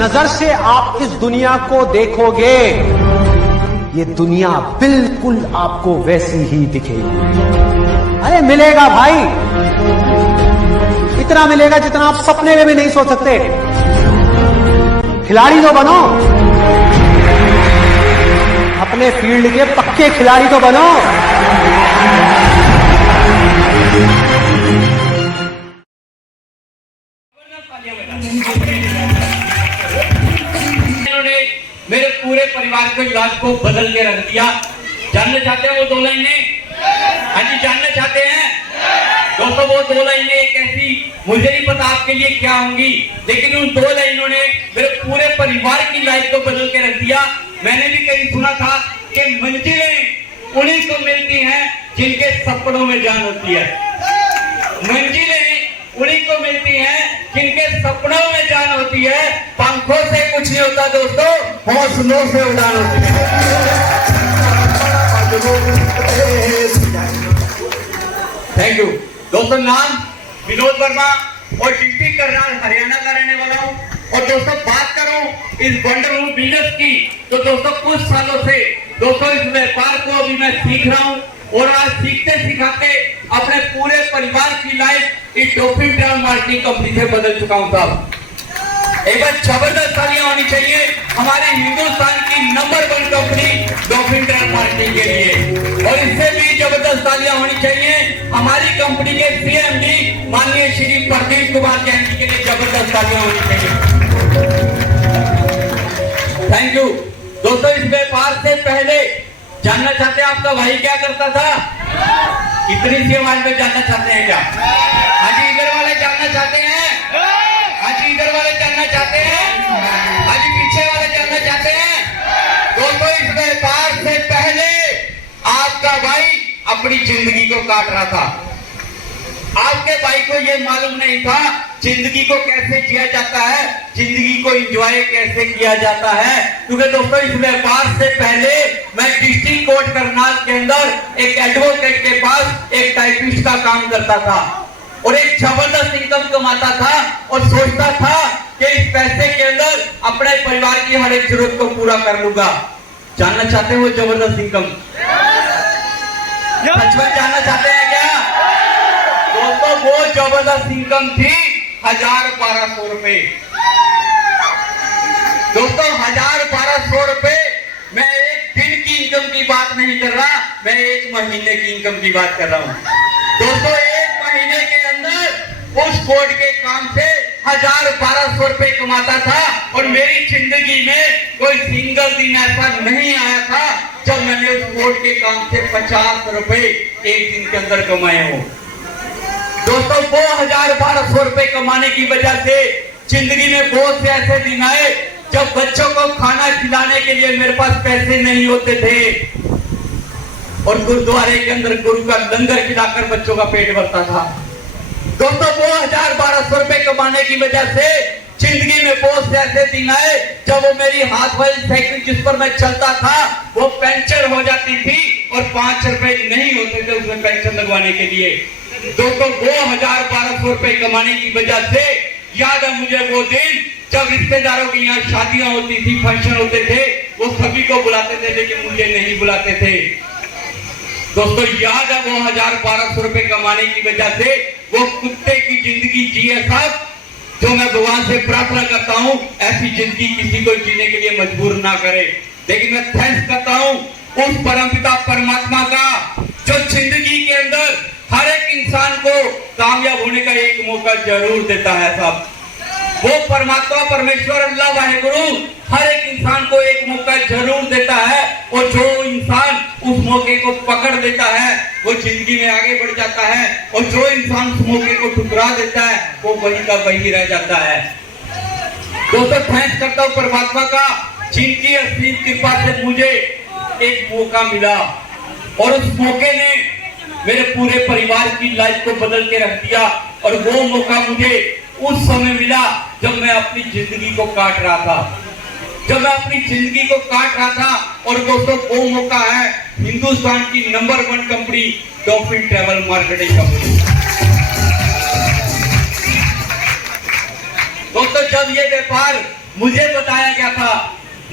नजर से आप इस दुनिया को देखोगे, ये दुनिया बिल्कुल आपको वैसी ही दिखेगी। अरे मिलेगा भाई, इतना मिलेगा जितना आप सपने में भी नहीं सोच सकते। खिलाड़ी तो बनो, अपने फील्ड के पक्के खिलाड़ी तो बनो। इन्होंने मेरे पूरे परिवार के इलाज को बदल के रख दिया। जानना चाहते हैं वो 2 लाइनें? हाँ जी, जानना चाहते हैं दोस्तों? वो 2 लाइनें एक ऐसी, मुझे नहीं पता आपके लिए क्या होंगी, लेकिन उन 2 लाइनों ने मेरे पूरे परिवार की लाइफ को बदल के रख दिया। मैंने भी कहीं सुना था कि मंजिलें उन्हीं को मिलती हैं जिनके सपनों में जान होती है। मंजिलें उन्हीं को मिलती हैं जिनके सपनों में जान होती है। पंखों से कुछ नहीं होता दोस्तों, हौसलों से उड़ान होती है। थैंक यू दोस्तों। नाम विनोद वर्मा और डिस्ट्रिक्ट करनाल हरियाणा का रहने वाला हूँ। और दोस्तों बात करूं इस वंडरफुल बिजनेस की, तो दोस्तों कुछ सालों से दोस्तों इस व्यापार को अभी मैं सीख रहा हूँ, और आज सीखते सिखाते अपने पूरे परिवार की लाइफ इस डॉल्फिन ट्रैवल मार्केटिंग कंपनी से बदल चुका हूँ साहब। एक बार जबरदस्त तालियां होनी चाहिए हमारे हिंदुस्तान की number 1 company dolphin travel marketing के लिए, और इससे भी जबरदस्त तालियां होनी चाहिए हमारी कंपनी के सीएमडी माननीय श्री प्रदीप कुमार जैन जी के लिए। जबरदस्त तालियां होनी चाहिए। थैंक यू दोस्तों। इस व्यापार से पहले जानना चाहते हैं आपका भाई क्या करता था? इतनी सी आवाज में जानना चाहते हैं क्या? हाँ जी, इधर वाले जानना चाहते हैं? हाँ जी, इधर वाले जानना चाहते हैं? हाँ जी, पीछे वाले जानना चाहते हैं? दोस्तों इस व्यापार से पहले आपका भाई अपनी जिंदगी को काट रहा था। आपके भाई को ये मालूम नहीं था जिंदगी को कैसे जिया जाता है, जिंदगी को एंजॉय कैसे किया जाता है। क्योंकि दोस्तों इस व्यापार से पहले मैं डिस्ट्रिक्ट कोर्ट करनाल के अंदर एक एडवोकेट के पास एक टाइपिस्ट का काम करता था, और एक जबरदस्त इनकम कमाता था, और सोचता था कि इस पैसे के अंदर अपने परिवार की हर एक जरूरत को पूरा कर लूंगा। जानना चाहते हैं वो जबरदस्त इनकम? सच में जानना चाहते हैं क्या? दोस्तों वो जबरदस्त इनकम थी 1000-1200 रुपए। दोस्तों 1000-1200 रुपए, मैं एक दिन की इनकम की बात नहीं कर रहा, मैं 1 महीने की इनकम की बात कर रहा हूँ। दोस्तों 1 महीने के अंदर उस कोर्ट के काम से 1000-1200 रुपए कमाता था, और मेरी जिंदगी में कोई सिंगल दिन ऐसा नहीं आया था जब मैंने उस कोर्ट के काम से 50 रुपए एक दिन के अंदर कमाए हो। दोस्तों वो 1000-1200 रुपए कमाने की वजह से जिंदगी में बहुत से ऐसे दिन आए जब बच्चों को खाना खिलाने के लिए मेरे पास पैसे नहीं होते थे, और गुरुद्वारे के अंदर गुरु का लंगर खिलाकर बच्चों का पेट भरता था। दोस्तों वो 1000-1200 रुपए कमाने की वजह से जिंदगी में बहुत से ऐसे दिन आए जब वो मेरी हाथ वाली साइकिल जिस पर मैं चलता था वो पंचर हो जाती थी, और 5 रुपए नहीं होते थे उसमें पंचर लगवाने के लिए। दोस्तों वो 1000-1200 रुपए कमाने की वजह से याद है मुझे वो दिन जब रिश्तेदारों की यहाँ शादियां होती थी, फंक्शन होते थे, वो सभी को बुलाते थे लेकिन मुझे नहीं बुलाते थे। दोस्तों याद है वो 1000-1200 रुपए कमाने की वजह से वो कुत्ते की जिंदगी जिए साहब, जो मैं भगवान से प्रार्थना करता हूँ ऐसी जिंदगी किसी को जीने के लिए मजबूर ना करे। लेकिन मैं थैंक्स करता हूँ उस परमपिता परमात्मा का जो जिंदगी के अंदर हर एक इंसान को कामयाब होने का एक मौका जरूर देता है साहब। वो परमात्मा परमेश्वर अल्लाह वाहेगुरु हर एक इंसान को एक मौका जरूर देता है, और जो इंसान उस मौके को पकड़ देता है वो जिंदगी में आगे बढ़ जाता है, और जो इंसान उस मौके को ठुकरा देता है वो वही का वही रह जाता है। दोस्तों थैंक्स करता हूँ परमात्मा का जिनकी असीम कृपा से मुझे एक मौका मिला, और उस मौके ने मेरे पूरे परिवार की लाइफ को बदल के रख दिया। और वो मौका मुझे उस समय मिला जब मैं अपनी जिंदगी को काट रहा था, जब मैं अपनी जिंदगी को काट रहा था। और दोस्तों वो मौका है हिंदुस्तान की number 1 company dolphin travel marketing company. दोस्तों जब ये व्यापार मुझे बताया गया था,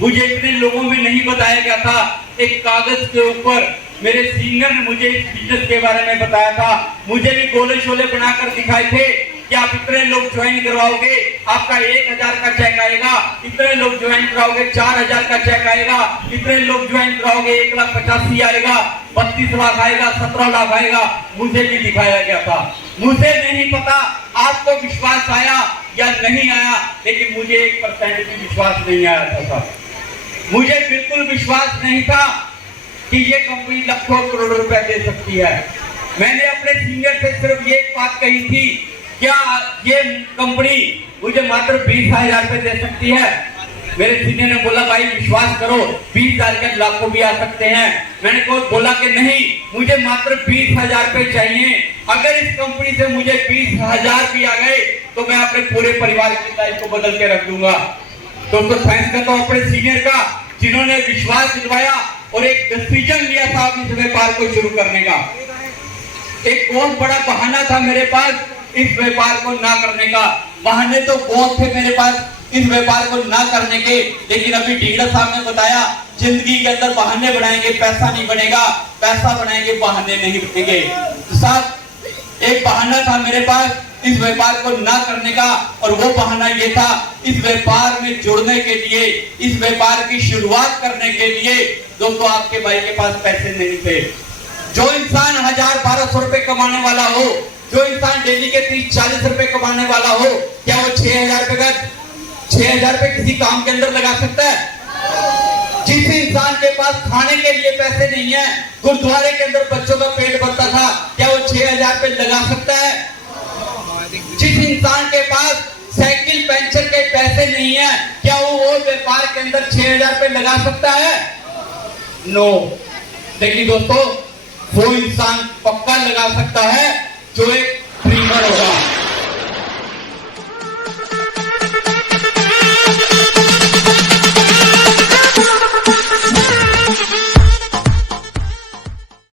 मुझे इतने लोगों में नहीं बताया गया था। एक कागज के ऊपर मेरे सीनियर ने मुझे इस बिजनेस के बारे में बताया था। मुझे भी गोले शोले बनाकर दिखाए थे कि आप इतने लोग ज्वाइन करवाओगे, आपका 1000 का चेक आएगा, इतने लोग ज्वाइन कराओगे 4000 का चेक आएगा, इतने लोग ज्वाइन कराओगे 1,85,000 आएगा, 32 लाख आएगा, 17 लाख आएगा। मुझे भी दिखाया गया था। मुझे नहीं पता आपको विश्वास आया या नहीं आया, लेकिन मुझे 1% भी विश्वास नहीं आया था साहब। मुझे बिल्कुल विश्वास नहीं था कि ये कंपनी लाखों करोड़ रुपए दे सकती है। मैंने अपने सीनियर से सिर्फ ये बात कही थी, क्या ये कंपनी मुझे मात्र 20,000 रुपए दे सकती है? मेरे सीनियर ने बोला भाई विश्वास करो, 20,000 के लाखों भी आ सकते हैं। मैंने बोला कि नहीं, मुझे मात्र 20,000 रुपए चाहिए। अगर इस कंपनी से मुझे 20,000 भी आ गए तो मैं अपने पूरे परिवार की लाइफ को बदल के रख दूंगा। दोस्तों थैंक्स करता हूं अपने सीनियर का, जिन्होंने विश्वास दिलवाया और एक डिसीजन लिया था इस व्यापार को शुरू करने का। एक बहुत बड़ा बहाना था मेरे पास इस व्यापार को ना करने का। बहाने तो बहुत थे मेरे पास इस व्यापार को ना करने के, लेकिन अभी ढींगड़ा साहब ने बताया जिंदगी के अंदर बहाने बनाएंगे पैसा नहीं बनेगा, पैसा बनाएंगे बहाने नहीं बनेंगे। साहब एक बहाना था मेरे पास इस व्यापार को ना करने का, और वो बहाना ये था इस व्यापार में जुड़ने के लिए, इस व्यापार की शुरुआत करने के लिए। दोस्तों आपके भाई के पास पैसे नहीं थे। जो इंसान 1000-1200 रुपए कमाने वाला हो, जो इंसान डेली के 30-40 रुपए कमाने वाला हो, क्या वो 6,000 रुपए किसी काम के अंदर लगा सकता है? जिस इंसान के पास खाने के लिए पैसे नहीं है, गुरुद्वारे के अंदर बच्चों का पेट भरता था, क्या वो 6,000 रुपए लगा सकता है? जिस इंसान के पास साइकिल पंचर के पैसे नहीं है, क्या वो व्यापार के अंदर 6,000 रुपए लगा सकता है? नो। लेकिन दोस्तों वो इंसान पक्का लगा सकता है जो एक ड्रीमर होगा।